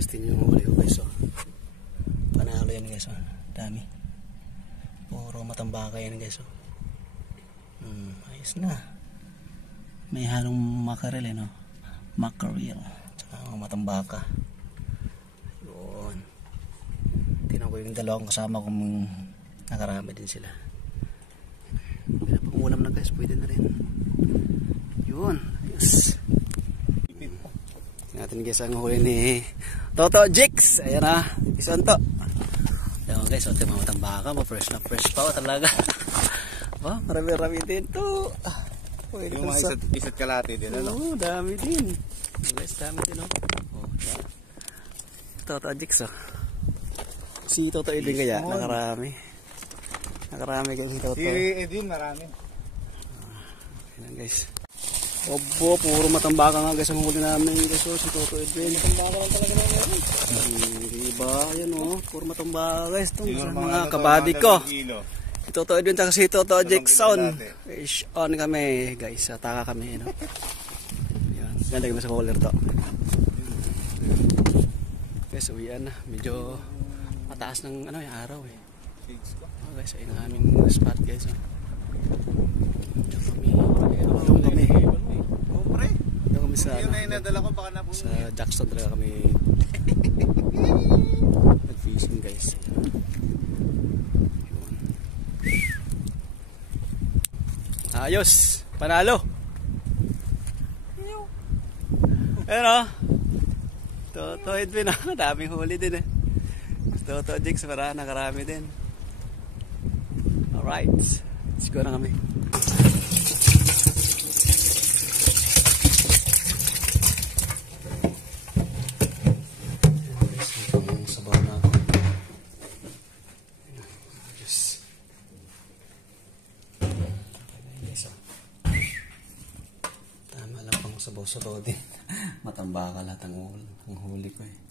guys, tingnan yung huli ko guys. Oh. Panalo yan guys. Oh. Dami. Puro matambaka yan guys. Oh. Ayos na. May halong makarel eh, no? Makarel. Tsaka matambaka. Yun. Tingnan ko yung dalawang kasama kung nakarami din sila. Pang-ulam na guys, pwede na rin. Yun. Ayos. Natin guys ang huli ni Toto Jigs. Ayan na. Ipison to. Ayan guys, o ito mga matambaka mo. Fresh na fresh pa o talaga. Oh, marami-rami din to. Yung mga isa't kalati din, ano? Oo, dami din. Guys, dami din, oh. Yeah. Toto Jigs, oh. Si Toto Edwin kaya, nakarami. Nakarami guys si Toto. Si Edwin, marami. Ayan guys. Obo, puro matambaka nga guys ang huli namin guys, oh. Si Toto Edwin. Matambaka lang talaga namin. Diba, ayan, oh. Puro matambaka guys. Ito, mga kabady ko. Si Toto Edwin at si Toto Jackson. Fish on kami guys. Taka kami. No? Yan. Ganda kami sa cooler to. Guys, uwian na. Medyo mataas ng ano, yung araw eh. Oh, guys, ayun ang aming spot guys. Oh. Diyan kami. Doon kami. Doon kami sa, sa Jackson talaga kami nag-fishing guys. Ayos, panalo. Ayan o. Toto Edwin o. Daming huli din eh. Toto Jigs, nakarami din. Alright. Let's go na kami. Sabaw na ako. Tama lang pang sabaw-sabaw din. Matambaka lahat ang huli ko eh.